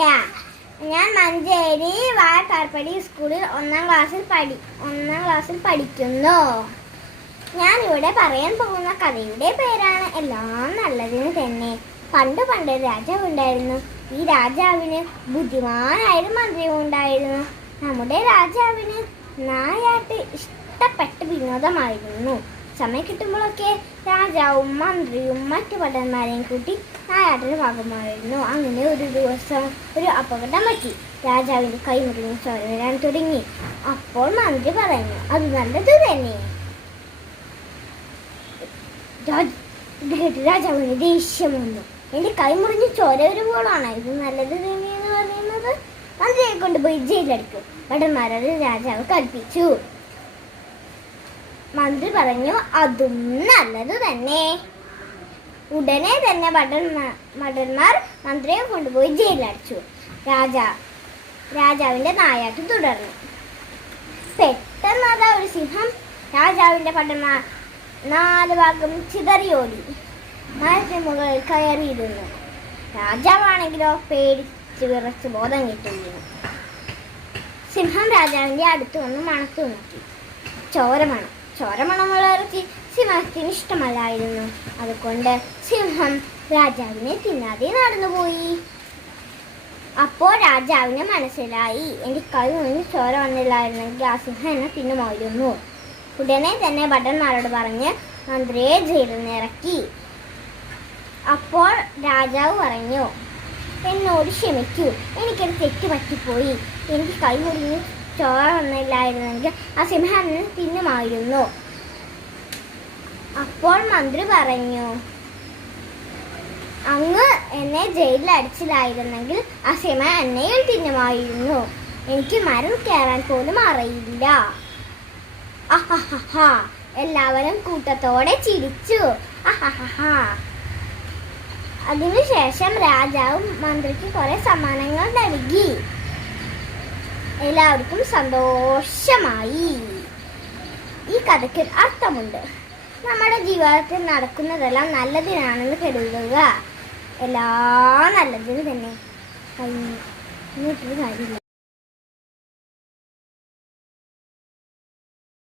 മഞ്ജ. ഞാൻ മഞ്ചേരി വാഴപ്പാർപ്പടി സ്കൂളിൽ ഒന്നാം ക്ലാസ്സിൽ പഠിക്കുന്നു. ഞാൻ ഇവിടെ പറയാൻ പോകുന്ന കഥയുടെ പേരാണ് എല്ലാം നല്ലതിന് തന്നെ. പണ്ട് ഒരു രാജാവ് ഉണ്ടായിരുന്നു. ഈ രാജാവിന് ബുദ്ധിമാനായൊരു മന്ത്രിയും ഉണ്ടായിരുന്നു. നമ്മുടെ രാജാവിന് നായാട്ട് ഇഷ്ടപ്പെട്ട വിനോദമായിരുന്നു. സമയം കിട്ടുമ്പോഴൊക്കെ രാജാവും മന്ത്രിയും മറ്റു ഭടന്മാരെയും കൂട്ടി നായാട്ടിന് ഭാഗമായിരുന്നു. അങ്ങനെ ഒരു ദിവസം ഒരു അപകടം പറ്റി. രാജാവിൻ്റെ കൈ മുറിഞ്ഞ് ചോര വരാൻ തുടങ്ങി. അപ്പോൾ മന്ത്രി പറഞ്ഞു, അത് നല്ലത് തന്നെ. രാജാവിന് ദേഷ്യം വന്നു. എൻ്റെ കൈ മുറിഞ്ഞ് ചോര വരുമ്പോഴാണ് ഇത് നല്ലത് തന്നെ എന്ന് പറയുന്നത്. മന്ത്രിയെ കൊണ്ടുപോയി ജയിലടിക്കും. ഭടന്മാരോട് രാജാവ് കൽപ്പിച്ചു. മന്ത്രി പറഞ്ഞു, അതും നല്ലത് തന്നെ. ഉടനെ തന്നെ ഭടന്മാർ മന്ത്രിയെ കൊണ്ടുപോയി ജയിലടച്ചു. രാജാവിന്റെ നായാട്ട് തുടർന്നു. പെട്ടെന്ന് അതാ ഒരു സിംഹം രാജാവിന്റെ ഭടന്മാർ 4 ഭാഗം ചിതറിയോടി മരത്തിന് മുകളിൽ കയറിയിരുന്നു. രാജാവാണെങ്കിലോ പേടിച്ച് വിറച്ച് ബോധം കിട്ടുകയും. സിംഹം രാജാവിന്റെ അടുത്ത് വന്ന് മണത്തു നോക്കി. ചോരമണമുള്ള ഇറച്ചി സിംഹത്തിന് ഇഷ്ടമല്ലായിരുന്നു. അതുകൊണ്ട് സിംഹം രാജാവിനെ തിന്നാതെ നടന്നുപോയി. അപ്പോൾ രാജാവിന് മനസ്സിലായി, എൻ്റെ കൈ മുന്നിൽ ചോര വന്നില്ലായിരുന്നെങ്കിൽ ആ സിംഹം എന്നെ തിന്നുമായിരുന്നു. ഉടനെ തന്നെ ഭടന്മാരോട് പറഞ്ഞ് മന്ത്രിയെ ജയിലിൽ നിന്ന് ഇറക്കി. അപ്പോൾ രാജാവ് പറഞ്ഞു, എന്നോട് ക്ഷമിക്കൂ, എനിക്കൊരു തെറ്റ് പറ്റിപ്പോയി. എനിക്ക് കൈ മുറിഞ്ഞ് ചോര വന്നില്ലായിരുന്നെങ്കിൽ ആ സിംഹം തിന്നുമായിരുന്നു. അപ്പോൾ മന്ത്രി പറഞ്ഞു, അങ്ങ് എന്നെ ജയിലിൽ അടിച്ചില്ലായിരുന്നെങ്കിൽ ആ സിംഹം എന്നെയും തിന്നുമായിരുന്നു. എനിക്ക് മരം കയറാൻ പോലും അറിയില്ല. അഹഹഹ. എല്ലാവരും കൂട്ടത്തോടെ ചിരിച്ചു. അഹഹഹ. അതിനുശേഷം രാജാവ് മന്ത്രിക്ക് കുറെ സമ്മാനങ്ങൾ നൽകി. എല്ലാവർക്കും സന്തോഷമായി. ഈ കഥയ്ക്ക് അർത്ഥമുണ്ട്. നമ്മുടെ ജീവിതത്തിൽ നടക്കുന്നതെല്ലാം നല്ലതിനാണെന്ന് കരുതുക. എല്ലാം നല്ലതിന് തന്നെ. കഴിഞ്ഞിട്ടൊരു കാര്യമില്ല.